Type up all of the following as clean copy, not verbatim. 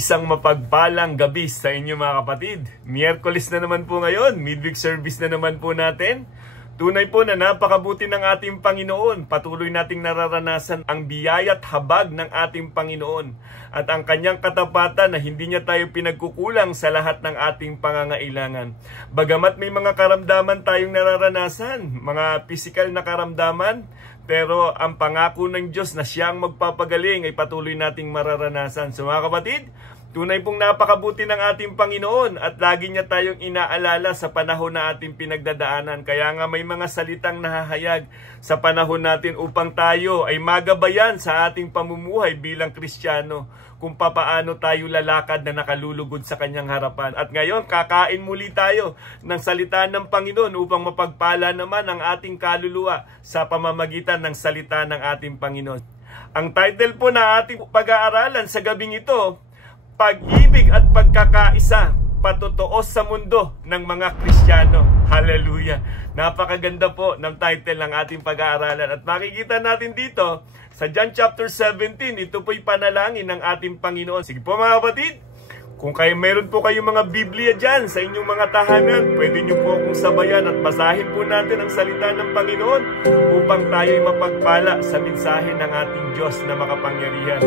Isang mapagpalang gabi sa inyo mga kapatid. Miyerkules na naman po ngayon, midweek service na naman po natin. Tunay po na napakabuti ng ating Panginoon. Patuloy nating nararanasan ang biyaya at habag ng ating Panginoon. At ang kanyang katapatan na hindi niya tayo pinagkukulang sa lahat ng ating pangangailangan. Bagamat may mga karamdaman tayong nararanasan, mga pisikal na karamdaman, pero ang pangako ng Diyos na siyang magpapagaling ay patuloy nating mararanasan. So mga kapatid, tunay pong napakabuti ng ating Panginoon at lagi niya tayong inaalala sa panahon na ating pinagdadaanan. Kaya nga may mga salitang nahahayag sa panahon natin upang tayo ay magabayan sa ating pamumuhay bilang Kristiyano kung papaano tayo lalakad na nakalulugod sa kanyang harapan. At ngayon, kakain muli tayo ng salita ng Panginoon upang mapagpala naman ang ating kaluluwa sa pamamagitan ng salita ng ating Panginoon. Ang title po na ating pag-aaralan sa gabing ito, Pag-ibig at Pagkakaisa, Patotoo sa Mundo ng mga Kristiyano. Hallelujah! Napakaganda po ng title ng ating pag-aaralan. At makikita natin dito, sa John chapter 17, ito po'y panalangin ng ating Panginoon. Sige po mga kapatid, kung meron po kayong mga Biblia dyan sa inyong mga tahanan, pwede nyo po akong sabayan at basahin po natin ang salita ng Panginoon upang tayo'y mapagpala sa mensahe ng ating Diyos na makapangyarihan.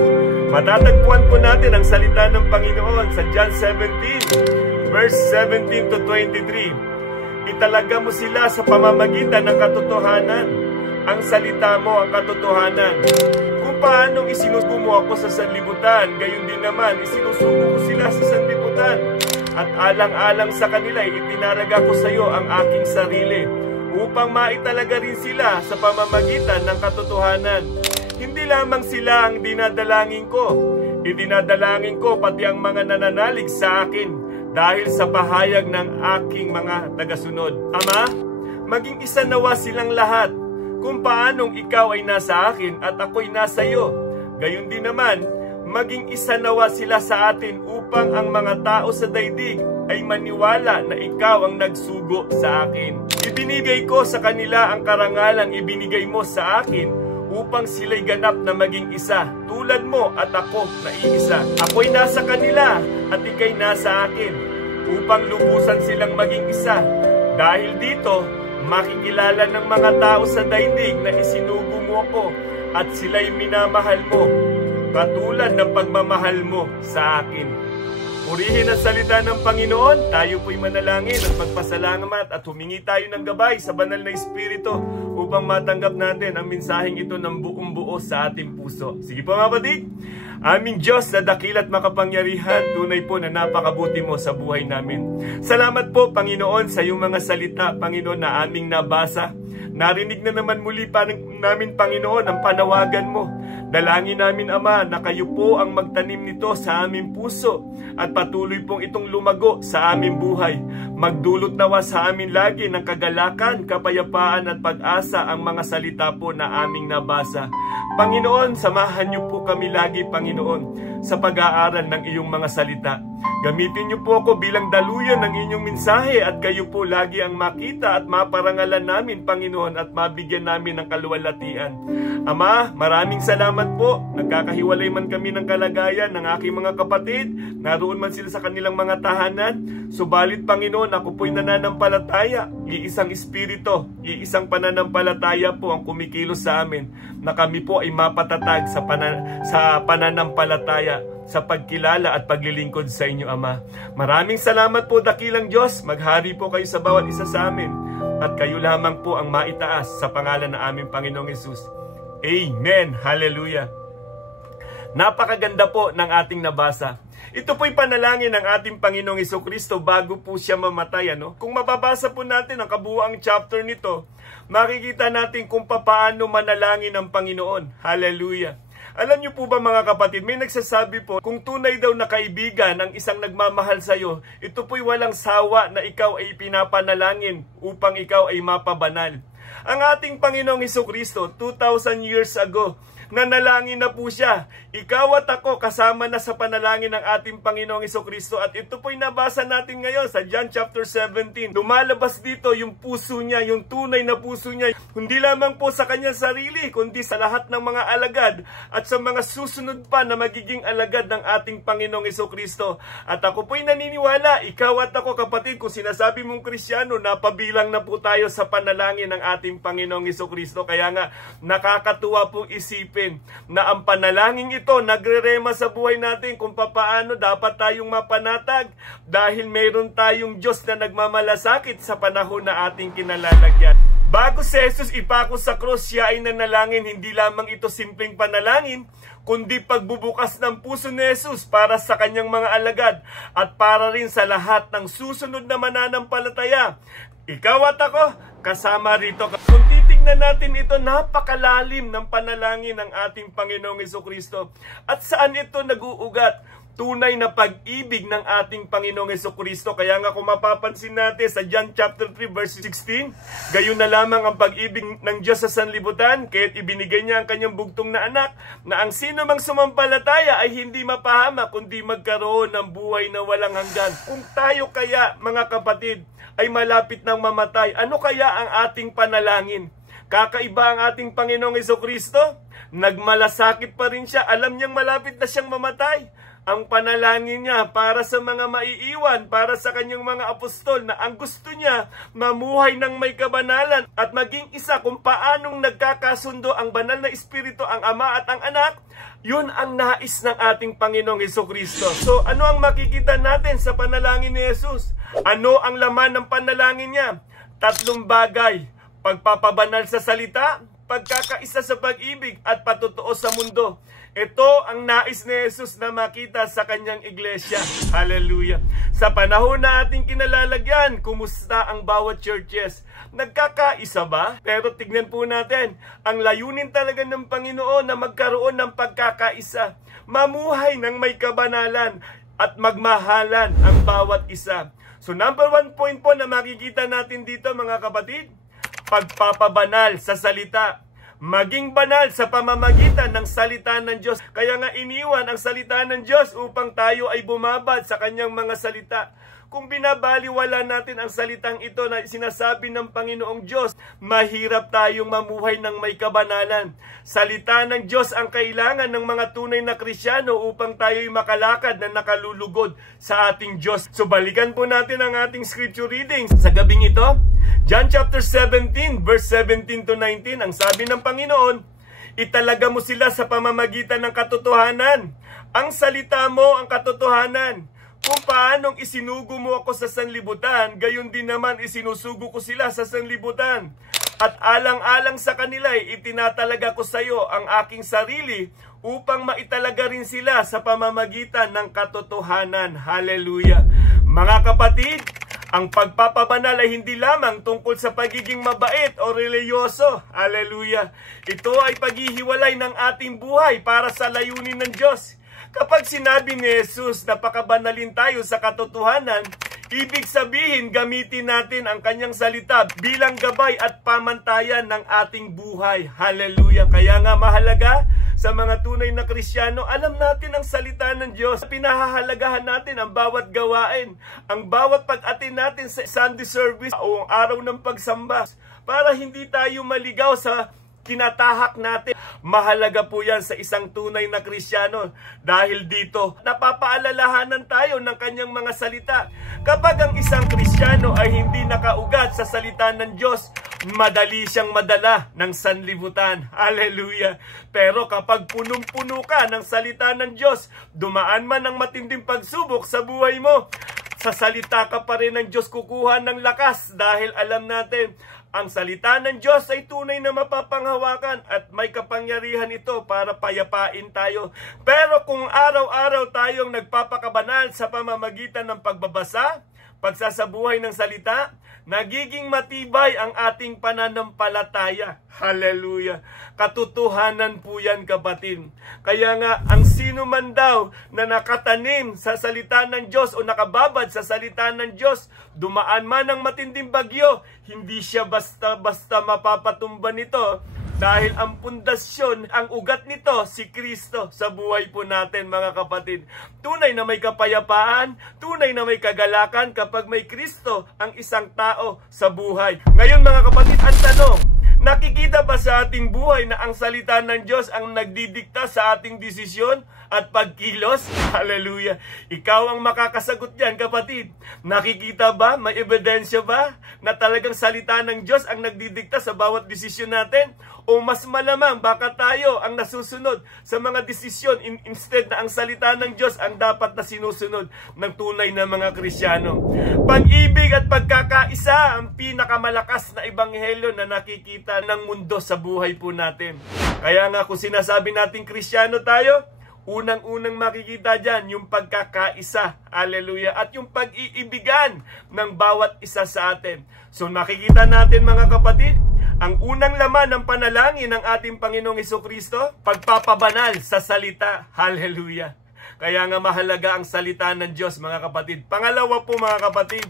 Matatagpuan po natin ang salita ng Panginoon sa John 17, verse 17 to 23. Italaga mo sila sa pamamagitan ng katotohanan. Ang salita mo ang katotohanan. Kung paanong isinusugo mo ako sa sanlibutan, gayon din naman isinusugo ko sila sa sanlibutan. At alang-alang sa kanila, itinaraga ko sa iyo ang aking sarili, upang maitalaga rin sila sa pamamagitan ng katotohanan. Hindi lamang sila ang dinadalangin ko, idinadalangin ko pati ang mga nananalig sa akin, dahil sa pahayag ng aking mga tagasunod. Ama, maging isa nawa silang lahat, kung paanong ikaw ay nasa akin at ako'y nasa iyo. Gayon din naman, maging isa nawa sila sa atin upang ang mga tao sa daigdig ay maniwala na ikaw ang nagsugo sa akin. Ibinigay ko sa kanila ang karangalang ibinigay mo sa akin upang sila'y ganap na maging isa, tulad mo at ako na iisa. Ako'y nasa kanila at ika'y nasa akin, upang lubusan silang maging isa. Dahil dito, makikilala ng mga tao sa daigdig na isinugo mo ako at sila'y minamahal mo, katulad ng pagmamahal mo sa akin. Purihin ang salita ng Panginoon. Tayo po'y manalangin at magpasalamat at humingi tayo ng gabay sa banal na Espiritu upang matanggap natin ang mensaheng ito ng buong buo sa ating puso. Sige po mga kapatid. Aming Diyos na dakila't makapangyarihan, tunay po na napakabuti mo sa buhay namin. Salamat po Panginoon sa iyong mga salita, Panginoon, na aming nabasa. Narinig na naman muli pa namin, Panginoon, ang panawagan mo. Dalangin namin, Ama, na kayo po ang magtanim nito sa aming puso at patuloy pong itong lumago sa aming buhay. Magdulot nawa sa amin lagi ng kagalakan, kapayapaan at pag-asa ang mga salita po na aming nabasa. Panginoon, samahan niyo po kami lagi, Panginoon, sa pag-aaral ng iyong mga salita. Gamitin niyo po ako bilang daluyan ng inyong mensahe at kayo po lagi ang makita at maparangalan namin, Panginoon, at mabigyan namin ng kaluwalhatian. Ama, maraming salamat po. Nagkakahiwalay man kami ng kalagayan ng aking mga kapatid, naroon man sila sa kanilang mga tahanan. Subalit, Panginoon, ako po'y nananampalataya. Iisang espiritu, iisang pananampalataya po ang kumikilos sa amin, na kami po ay mapatatag sa pananampalataya, sa pagkilala at paglilingkod sa inyo, Ama. Maraming salamat po, dakilang Diyos. Maghari po kayo sa bawat isa sa amin, at kayo lamang po ang maitaas sa pangalan ng aming Panginoong Hesus. Amen. Hallelujah. Napakaganda po ng ating nabasa. Ito po'y panalangin ng ating Panginoong Hesukristo bago po siya mamatay. Kung mababasa po natin ang kabuuang chapter nito, makikita natin kung paano manalangin ang Panginoon. Hallelujah. Alam niyo po ba mga kapatid, may nagsasabi po, kung tunay daw na kaibigan ang isang nagmamahal sa iyo, ito po'y walang sawa na ikaw ay pinapanalangin upang ikaw ay mapabanal. Ang ating Panginoong Hesukristo, 2,000 years ago, nanalangin na po siya. Ikaw at ako kasama na sa panalangin ng ating Panginoong Jesucristo. At ito po'y nabasa natin ngayon sa John chapter 17. Lumalabas dito yung puso niya, yung tunay na puso niya. Hindi lamang po sa kanyang sarili, kundi sa lahat ng mga alagad at sa mga susunod pa na magiging alagad ng ating Panginoong Jesucristo. At ako po'y naniniwala, ikaw at ako kapatid, kung sinasabi mong Kristiyano, napabilang na po tayo sa panalangin ng ating Panginoong Jesucristo. Kaya nga, nakakatuwa pong isipin na ang panalangin ito nagrerema sa buhay natin kung papaano dapat tayong mapanatag dahil mayroon tayong Diyos na nagmamalasakit sa panahon na ating kinalalagyan. Bago si Jesus ipako sa krus, siya ay nanalangin. Hindi lamang ito simpleng panalangin, kundi pagbubukas ng puso ni Jesus para sa kanyang mga alagad at para rin sa lahat ng susunod na mananampalataya. Ikaw at ako, kasama rito. Kung titignan natin ito, napakalalim ng panalangin ng ating Panginoong Jesucristo. At saan ito nag-uugat? Tunay na pag-ibig ng ating Panginoong Jesucristo. Kaya nga kung mapapansin natin sa John chapter 3 verse 16, gayon na lamang ang pag-ibig ng Diyos sa sanlibutan, kaya't ibinigay niya ang kanyang bugtong na anak, na ang sino mang sumampalataya ay hindi mapahama, kundi magkaroon ng buhay na walang hanggan. Kung tayo kaya, mga kapatid, ay malapit ng mamatay, ano kaya ang ating panalangin? Kakaiba ang ating Panginoong Jesucristo? Nagmalasakit pa rin siya. Alam niyang malapit na siyang mamatay. Ang panalangin niya para sa mga maiiwan, para sa kanyang mga apostol, na ang gusto niya mamuhay ng may kabanalan at maging isa kung paanong nagkakasundo ang banal na Espiritu, ang Ama at ang Anak. Yun ang nais ng ating Panginoong Jesucristo. So ano ang makikita natin sa panalangin ni Jesus? Ano ang laman ng panalangin niya? 3 bagay: pagpapabanal sa salita, pagkakaisa sa pag-ibig, at patutuo sa mundo. Ito ang nais ni Jesus na makita sa kanyang iglesia. Hallelujah! Sa panahon na ating kinalalagyan, kumusta ang bawat churches? Nagkakaisa ba? Pero tignan po natin, ang layunin talaga ng Panginoon na magkaroon ng pagkakaisa. Mamuhay ng may kabanalan at magmahalan ang bawat isa. So number 1 point po na makikita natin dito, mga kapatid, pagpapabanal sa salita. Maging banal sa pamamagitan ng salita ng Diyos. Kaya nga iniwan ang salita ng Diyos upang tayo ay bumabad sa kanyang mga salita. Kung binabaliwala natin ang salitang ito na sinasabi ng Panginoong Diyos, mahirap tayong mamuhay ng may kabanalan. Salita ng Diyos ang kailangan ng mga tunay na Kristiyano upang tayo'y makalakad na nakalulugod sa ating Diyos. So balikan po natin ang ating scripture readings sa gabing ito. John chapter 17 verse 17 to 19, ang sabi ng Panginoon, italaga mo sila sa pamamagitan ng katotohanan. Ang salita mo ang katotohanan. Kung paanong isinugo mo ako sa sanlibutan, gayon din naman isinusugo ko sila sa sanlibutan. At alang-alang sa kanila itinatalaga ko sa iyo ang aking sarili upang maitalaga rin sila sa pamamagitan ng katotohanan. Hallelujah! Mga kapatid, ang pagpapabanal ay hindi lamang tungkol sa pagiging mabait o reliyoso. Hallelujah! Ito ay paghihiwalay ng ating buhay para sa layunin ng Diyos. Kapag sinabi ni Jesus na pakabanalin tayo sa katotohanan, ibig sabihin gamitin natin ang kanyang salita bilang gabay at pamantayan ng ating buhay. Hallelujah! Kaya nga mahalaga sa mga tunay na Kristiyano, alam natin ang salita ng Diyos. Pinahahalagahan natin ang bawat gawain, ang bawat pag-attend natin sa Sunday service o ang araw ng pagsamba para hindi tayo maligaw sa kinatahak natin. Mahalaga po yan sa isang tunay na Kristiyano dahil dito napapaalalahanan tayo ng kanyang mga salita. Kapag ang isang Kristiyano ay hindi nakaugat sa salita ng Diyos, madali siyang madala ng sanlibutan. Hallelujah! Pero kapag punong-puno ka ng salita ng Diyos, dumaan man ang matinding pagsubok sa buhay mo, sa salita ka pa rin ng Diyos kukuha ng lakas dahil alam natin, ang salita ng Diyos ay tunay na mapapanghawakan at may kapangyarihan ito para payapain tayo. Pero kung araw-araw tayong nagpapakabanal sa pamamagitan ng pagbabasa, pagsasabuhay ng salita, nagiging matibay ang ating pananampalataya. Hallelujah! Katotohanan po yan, kapatid. Kaya nga, ang sino man daw na nakatanim sa salita ng Diyos o nakababad sa salita ng Diyos, dumaan man ang matinding bagyo, hindi siya basta-basta mapapatumba nito Dahil ang pundasyon, ang ugat nito, si Kristo sa buhay po natin mga kapatid. Tunay na may kapayapaan, tunay na may kagalakan kapag may Kristo ang isang tao sa buhay. Ngayon mga kapatid, ang tanong, nakikita ba sa ating buhay na ang salita ng Diyos ang nagdidikta sa ating desisyon at pagkilos? Hallelujah! Ikaw ang makakasagot diyan, kapatid. Nakikita ba? May ebidensya ba na talagang salita ng Diyos ang nagdidikta sa bawat desisyon natin? O mas malamang baka tayo ang nasusunod sa mga desisyon instead na ang salita ng Diyos ang dapat na sinusunod ng tunay na mga Kristiyano? Pag-ibig at pagkakaisa ang pinakamalakas na ebanghelyo na nakikita ng mundo sa buhay po natin. Kaya nga kung sinasabi natin Kristiyano tayo, unang-unang makikita dyan yung pagkakaisa, hallelujah, at yung pag-iibigan ng bawat isa sa atin. So nakikita natin mga kapatid, ang unang laman ng panalangin ng ating Panginoong Hesukristo, pagpapabanal sa salita, hallelujah. Kaya nga mahalaga ang salita ng Diyos mga kapatid. Pangalawa po mga kapatid,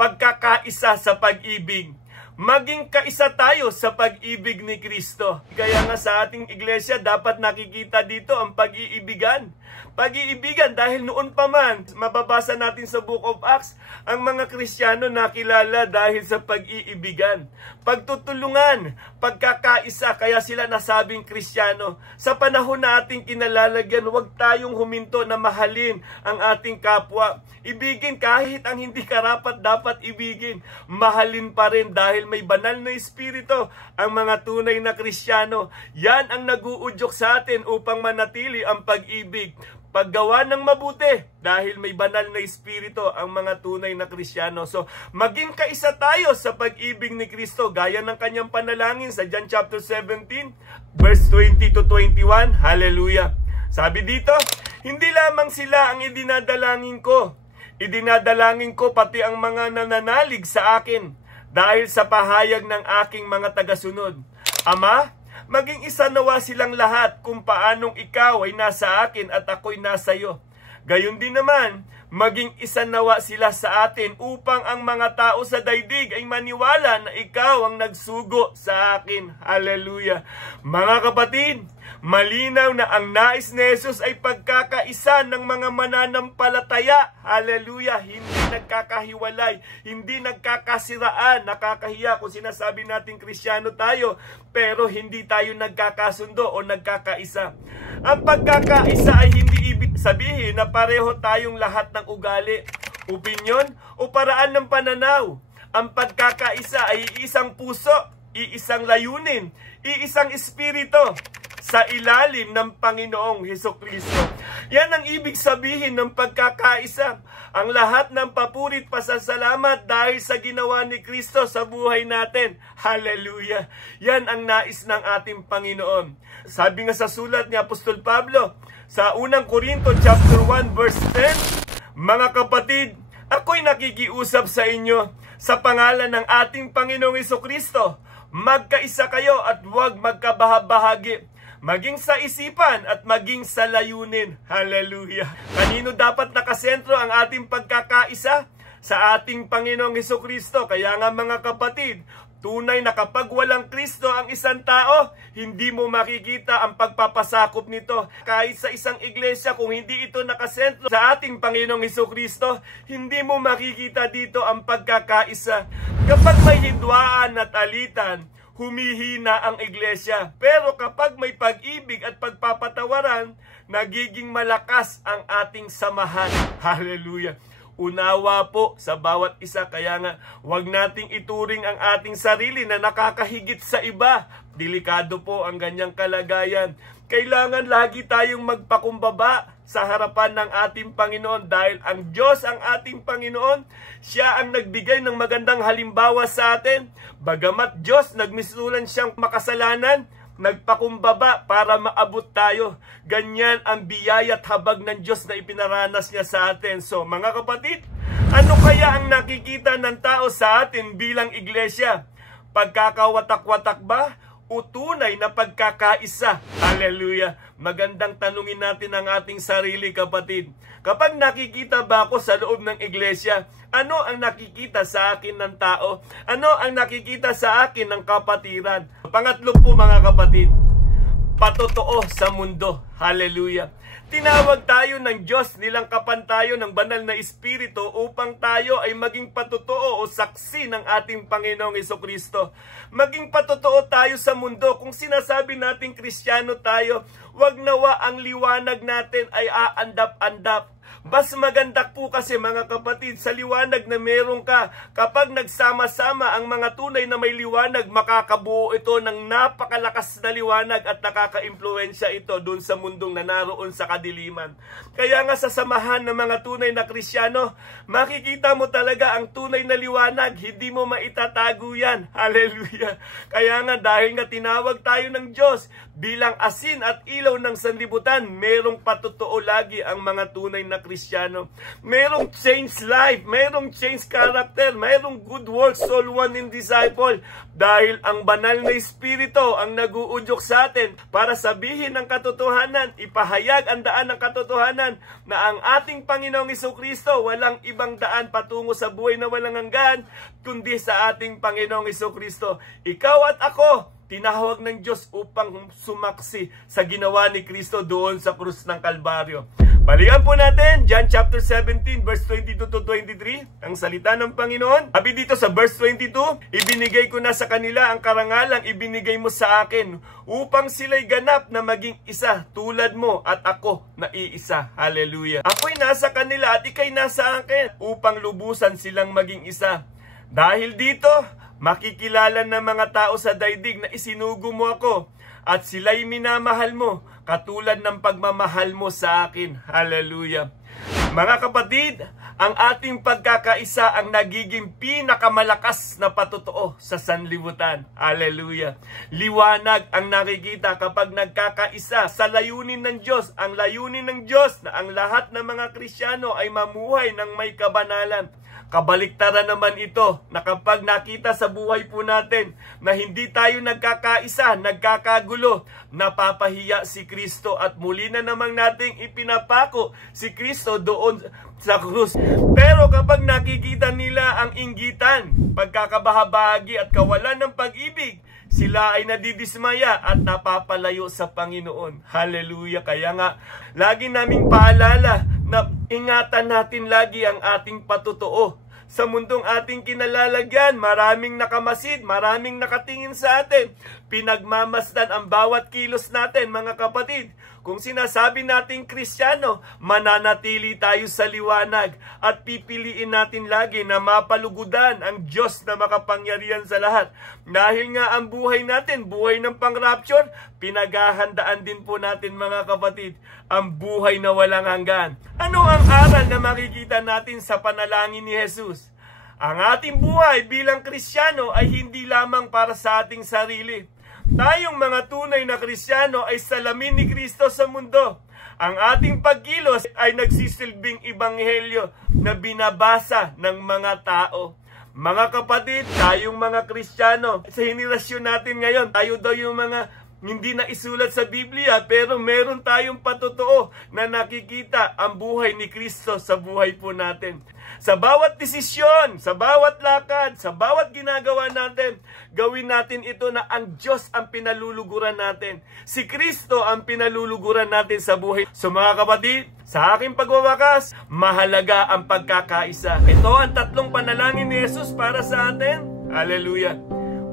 pagkakaisa sa pag-ibig. Maging kaisa tayo sa pag-ibig ni Kristo. Kaya nga sa ating iglesia dapat nakikita dito ang pag-iibigan. Pag-iibigan dahil noon pa man, mababasa natin sa Book of Acts, ang mga Kristiyano nakilala dahil sa pag-iibigan. Pagtutulungan, pagkakaisa, kaya sila nasabing Kristiyano. Sa panahon na ating kinalalagyan, huwag tayong huminto na mahalin ang ating kapwa. Ibigin kahit ang hindi karapat dapat ibigin. Mahalin pa rin dahil may banal na espiritu ang mga tunay na Kristiyano. Yan ang naguudyok sa atin upang manatili ang pag-ibig. Paggawa ng mabuti dahil may banal na espiritu ang mga tunay na Kristiyano. So, maging kaisa tayo sa pag-ibig ni Kristo gaya ng kanyang panalangin sa John chapter 17, verse 20 to 21. Hallelujah! Sabi dito, hindi lamang sila ang idinadalangin ko. Idinadalangin ko pati ang mga nananalig sa akin dahil sa pahayag ng aking mga tagasunod. Ama, maging isa nawa silang lahat kung paanong ikaw ay nasa akin at ako'y nasa iyo. Gayon din naman, maging isa nawa sila sa atin upang ang mga tao sa daigdig ay maniwala na ikaw ang nagsugo sa akin. Hallelujah! Mga kapatid, malinaw na ang nais ni Jesus ay pagkakaisa ng mga mananampalataya. Hallelujah! Hindi nagkakahiwalay, hindi nagkakasiraan. Nakakahiya kung sinasabi natin Kristiyano tayo, pero hindi tayo nagkakasundo o nagkakaisa. Ang pagkakaisa ay hindi ibig sabihin na pareho tayong lahat ng ugali, opinyon o paraan ng pananaw. Ang pagkakaisa ay iisang puso, iisang layunin, iisang espiritu sa ilalim ng Panginoong Hesukristo. Yan ang ibig sabihin ng pagkakaisa. Ang lahat ng papurit pasasalamat dahil sa ginawa ni Kristo sa buhay natin. Hallelujah! Yan ang nais ng ating Panginoon. Sabi nga sa sulat ni Apostol Pablo sa unang Korinto chapter 1 verse 10, mga kapatid, ako'y nakikiusap sa inyo sa pangalan ng ating Panginoong Hesukristo. Magkaisa kayo at huwag magkabahabahagi, maging sa isipan at maging sa layunin. Hallelujah! Kanino dapat nakasentro ang ating pagkakaisa? Sa ating Panginoong Hesukristo. Kaya nga mga kapatid, tunay na kapag walang Kristo ang isang tao, hindi mo makikita ang pagpapasakop nito. Kahit sa isang iglesia, kung hindi ito nakasentro sa ating Panginoong Hesukristo, hindi mo makikita dito ang pagkakaisa. Kapag may hidwaan at alitan, humihina ang iglesia. Pero kapag may pag-ibig at pagpapatawaran, nagiging malakas ang ating samahan. Hallelujah! Unawa po sa bawat isa. Kaya nga, huwag nating ituring ang ating sarili na nakakahigit sa iba. Delikado po ang ganyang kalagayan. Kailangan lagi tayong magpakumbaba sa harapan ng ating Panginoon dahil ang Diyos ang ating Panginoon. Siya ang nagbigay ng magandang halimbawa sa atin. Bagamat Diyos, nagmisulan siyang makasalanan, nagpakumbaba para maabot tayo. Ganyan ang biyaya at habag ng Diyos na ipinaranas niya sa atin. So mga kapatid, ano kaya ang nakikita ng tao sa atin bilang iglesia? Pagkakawatak-watak ba? o tunay na pagkakaisa? Hallelujah! Magandang tanungin natin ang ating sarili, kapatid. Kapag nakikita ba ako sa loob ng iglesia, ano ang nakikita sa akin ng tao? Ano ang nakikita sa akin ng kapatiran? Pangatlo po, mga kapatid, patotoo sa mundo. Hallelujah! Tinawag tayo ng Diyos, nilangkapan tayo ng banal na Espiritu upang tayo ay maging patotoo o saksi ng ating Panginoong Hesukristo. Maging patotoo tayo sa mundo. Kung sinasabi natin Kristiyano tayo, wag nawa ang liwanag natin ay aandap-andap. Mas maganda po kasi, mga kapatid, sa liwanag na meron ka. Kapag nagsama-sama ang mga tunay na may liwanag, makakabuo ito ng napakalakas na liwanag at nakaka-impluensya ito doon sa mundong na naroon sa kadiliman. Kaya nga sa samahan ng mga tunay na Kristiyano, makikita mo talaga ang tunay na liwanag. Hindi mo maitatago yan. Hallelujah! Kaya nga dahil nga tinawag tayo ng Diyos bilang asin at ilaw ng sanlibutan, merong patotoo lagi ang mga tunay na Kristiyano. Merong change life, merong change character, merong good works, soul one in disciple. Dahil ang banal na Espiritu ang naguudyok sa atin para sabihin ang katotohanan, ipahayag ang daan ng katotohanan na ang ating Panginoong Hesukristo walang ibang daan patungo sa buhay na walang hanggan, kundi sa ating Panginoong Hesukristo. Ikaw at ako, tinawag ng Diyos upang sumaksi sa ginawa ni Kristo doon sa krus ng Kalbaryo. Balikan po natin, John chapter 17, verse 22 to 23, ang salita ng Panginoon. Sabi dito sa verse 22, ibinigay ko na sa kanila ang karangalang ibinigay mo sa akin, upang sila'y ganap na maging isa, tulad mo at ako na iisa. Hallelujah! Ako'y nasa kanila at ikay nasa akin, upang lubusan silang maging isa. Dahil dito, makikilala ng mga tao sa daigdig na isinugo mo ako at sila'y minamahal mo katulad ng pagmamahal mo sa akin. Hallelujah! Mga kapatid, ang ating pagkakaisa ang nagiging pinakamalakas na patotoo sa sanlibutan. Hallelujah! Liwanag ang nakikita kapag nagkakaisa sa layunin ng Diyos. Ang layunin ng Diyos na ang lahat ng mga Kristiyano ay mamuhay ng may kabanalan. Kabaliktaran naman ito na kapag nakita sa buhay po natin na hindi tayo nagkakaisa, nagkakagulo, napapahiya si Kristo at muli na namang nating ipinapako si Kristo doon sa krus. Pero kapag nakikita nila ang inggitan, pagkakabahabagi at kawalan ng pag-ibig, sila ay nadidismaya at napapalayo sa Panginoon. Hallelujah! Kaya nga, lagi naming paalala na ingatan natin lagi ang ating patotoo. Sa mundong ating kinalalagyan, maraming nakamasid, maraming nakatingin sa atin. Pinagmamasdan ang bawat kilos natin, mga kapatid. Kung sinasabi nating Kristiyano, mananatili tayo sa liwanag at pipiliin natin lagi na mapalugudan ang Diyos na makapangyarihan sa lahat. Dahil nga ang buhay natin, buhay ng pang-rapture, pinaghahandaan din po natin, mga kapatid, ang buhay na walang hanggan. Ano ang aral na makikita natin sa panalangin ni Jesus? Ang ating buhay bilang Kristiyano ay hindi lamang para sa ating sarili. Tayong mga tunay na Kristiyano ay salamin ni Kristo sa mundo. Ang ating pagkilos ay nagsisilbing ebanghelyo na binabasa ng mga tao. Mga kapatid, tayong mga Kristiyano, sa henerasyon natin ngayon, tayo daw yung mga hindi na isulat sa Biblia, pero meron tayong patotoo na nakikita ang buhay ni Kristo sa buhay po natin. Sa bawat desisyon, sa bawat lakad, sa bawat ginagawa natin, gawin natin ito na ang Diyos ang pinaluluguran natin. Si Kristo ang pinaluluguran natin sa buhay. So mga kapatid, sa aking pagwawakas, mahalaga ang pagkakaisa. Ito ang tatlong panalangin ni Jesus para sa atin. Hallelujah!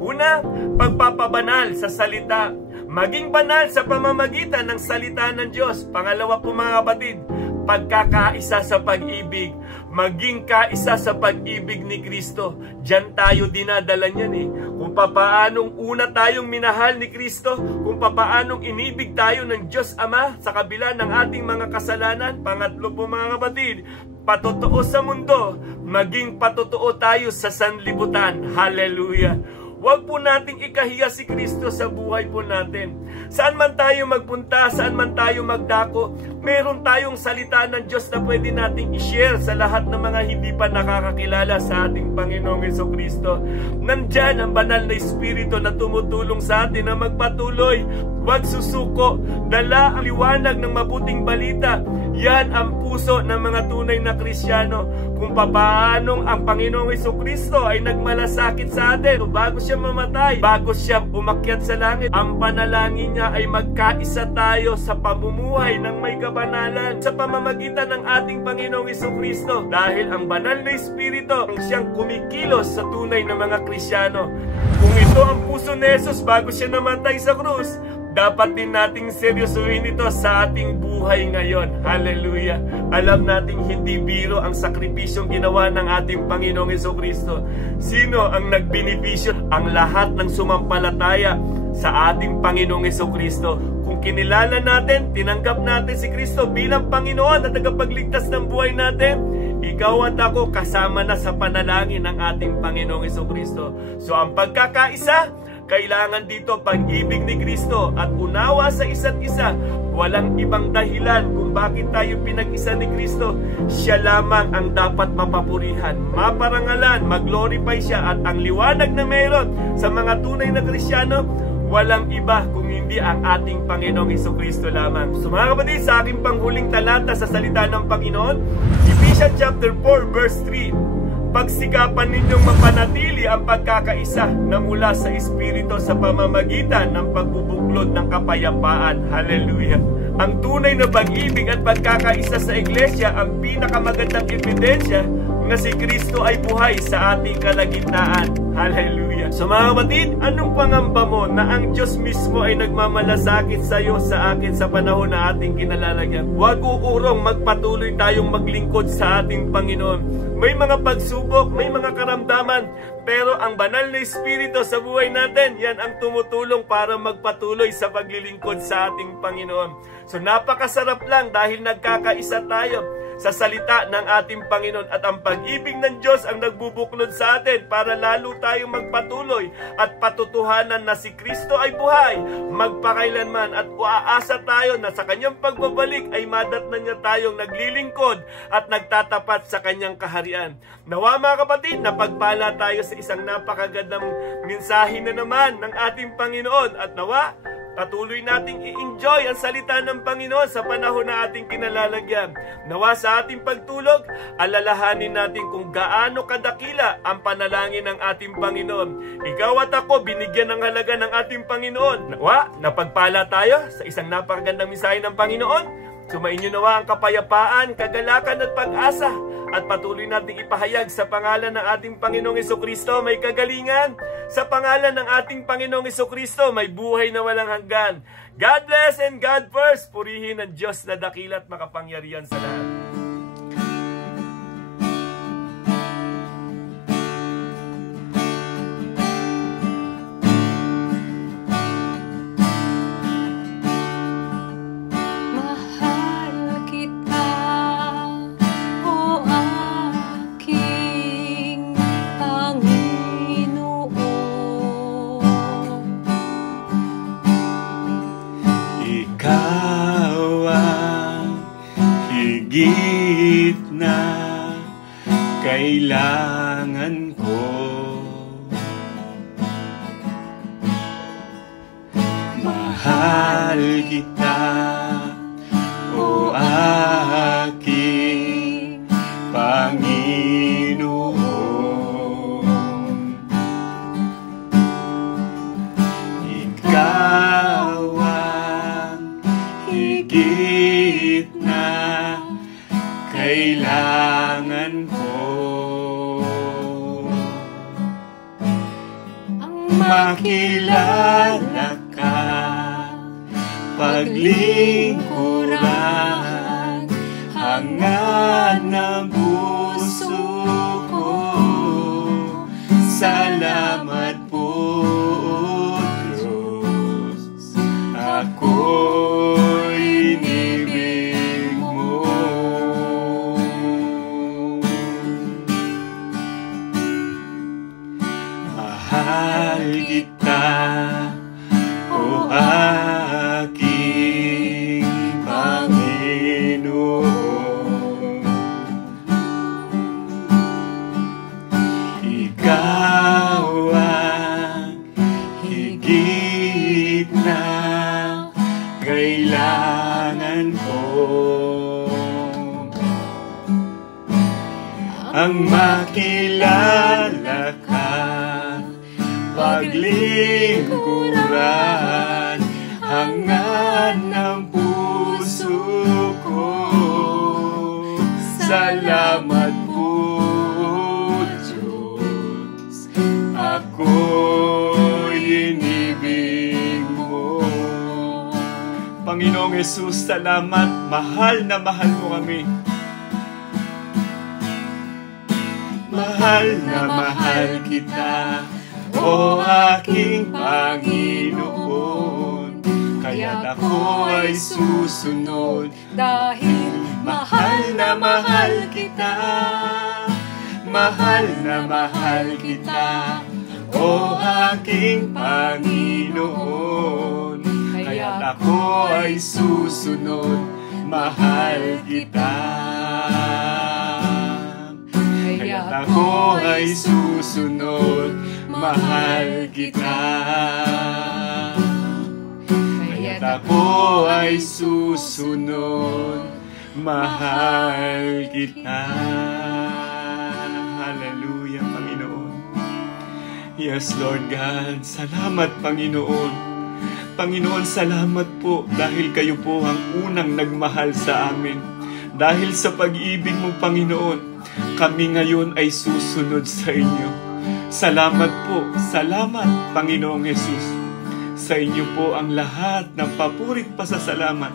Una, pagpapabanal sa salita. Maging banal sa pamamagitan ng salita ng Diyos. Pangalawa po, mga kapatid, pagkakaisa sa pag-ibig. Maging kaisa sa pag-ibig ni Kristo. Diyan tayo dinadala niyan Kung papaanong una tayong minahal ni Kristo, kung papaanong inibig tayo ng Diyos Ama sa kabila ng ating mga kasalanan. Pangatlo po, mga kapatid, patotoo sa mundo. Maging patotoo tayo sa sanlibutan. Hallelujah! Huwag po nating ikahiya si Kristo sa buhay po natin. Saan man tayo magpunta, saan man tayo magdako, meron tayong salita ng Diyos na pwede nating i-share sa lahat ng mga hindi pa nakakakilala sa ating Panginoong Jesucristo. Nandyan ang banal na Espiritu na tumutulong sa atin na magpatuloy, huwag susuko, dala ang liwanag ng mabuting balita. Yan ang puso ng mga tunay na Kristiyano, kung papaanong ang Panginoong Jesucristo ay nagmalasakit sa atin bago siya mamatay, bago siya umakyat sa langit. Ang panalangin niya ay magkaisa tayo sa pamumuhay ng may kabanalan sa pamamagitan ng ating Panginoong Jesucristo, dahil ang banal na Espiritu ang siyang kumikilos sa tunay na mga Kristiyano. Kung ito ang puso ni Jesus bago siya namatay sa krus, dapat din nating seryosohin ito sa ating buhay ngayon. Hallelujah! Alam nating hindi biro ang sakripisyong ginawa ng ating Panginoong Jesucristo. Sino ang nagbenepisyo? Ang lahat ng sumampalataya sa ating Panginoong Jesucristo. Kung kinilala natin, tinanggap natin si Kristo bilang Panginoon at tagapagligtas ng buhay natin, ikaw at ako kasama na sa panalangin ng ating Panginoong Jesucristo. So ang pagkakaisa, kailangan dito pag-ibig ni Kristo at unawa sa isa't isa. Walang ibang dahilan kung bakit tayo pinag-isa ni Kristo. Siya lamang ang dapat mapapurihan, maparangalan, mag-glorify siya, at ang liwanag na meron sa mga tunay na Kristiyano, walang iba kung hindi ang ating Panginoong Jesucristo lamang. So mga kapatid, sa aking panghuling talata sa salita ng Panginoon, Ephesians chapter 4 verse 3, pagsikapan ninyong mapanatili ang pagkakaisa na mula sa Espiritu sa pamamagitan ng pagbubuklod ng kapayapaan. Hallelujah! Ang tunay na pag-ibig at pagkakaisa sa iglesia ang pinakamagandang ebidensya na si Kristo ay buhay sa ating kalagitnaan. Hallelujah! So mga kapatid, anong pangamba mo na ang Diyos mismo ay nagmamalasakit sa iyo, sa akin, sa panahon na ating kinalalagyan? Huwag uurong magpatuloy tayong maglingkod sa ating Panginoon. May mga pagsubok, may mga karamdaman, pero ang banal na Espiritu sa buhay natin, yan ang tumutulong para magpatuloy sa paglilingkod sa ating Panginoon. So napakasarap lang dahil nagkakaisa tayo sa salita ng ating Panginoon, at ang pag-ibig ng Diyos ang nagbubuklod sa atin para lalo tayong magpatuloy at patutuhanan na si Kristo ay buhay magpakailanman, at uaasa tayo na sa kanyang pagbabalik ay madatnan niya tayong naglilingkod at nagtatapat sa kanyang kaharian. Nawa mga kapatid, napagpala tayo sa isang napakagandang mensahe na naman ng ating Panginoon, at nawa patuloy nating i-enjoy ang salita ng Panginoon sa panahon na ating kinalalagyan. Nawa sa ating pagtulog, alalahanin natin kung gaano kadakila ang panalangin ng ating Panginoon. Ikaw at ako, binigyan ng halaga ng ating Panginoon. Nawa, napagpala tayo sa isang napakagandang mensahe ng Panginoon. Sumainyo nawa ang kapayapaan, kagalakan at pag-asa, at patuloy nating ipahayag sa pangalan ng ating Panginoong Jesucristo may kagalingan. Sa pangalan ng ating Panginoong Jesucristo may buhay na walang hanggan. God bless and God first. Purihin ang Diyos na dakila at makapangyarihan sa lahat. Higit na kailangan ko, mahal kita, o aking Panginoon. Ikaw ang higit na kailangan ko, ang makilala ka, paglingkuran, hangad na puso ko. Salamat po, Diyos, ako'y inibig mo. Mahal kita, o ang makilala ka, paglingkuran, hangad ng puso ko. Salamat po, Diyos, ako'y inibig mo. Panginoong Jesus, salamat. Mahal na mahal mo kami. Mahal na mahal kita, o aking Panginoon. Kaya't ako ay susunod, dahil mahal na mahal kita. Mahal na mahal kita, o aking Panginoon. Kaya't ako ay susunod, mahal kita. Kaya't ako ay susunod, mahal kita. Kaya't ako ay susunod, mahal kita. Hallelujah, Panginoon. Yes, Lord God. Salamat, Panginoon. Panginoon, salamat po dahil kayo po ang unang nagmahal sa amin. Dahil sa pag-ibig mo, Panginoon, kami ngayon ay susunod sa inyo. Salamat po. Salamat, Panginoong Jesus. Sa inyo po ang lahat ng papurit pasasalamat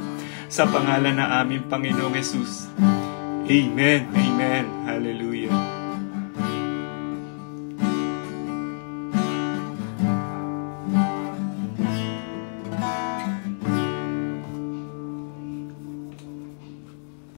sa pangalan na aming Panginoong Jesus. Amen. Amen. Hallelujah.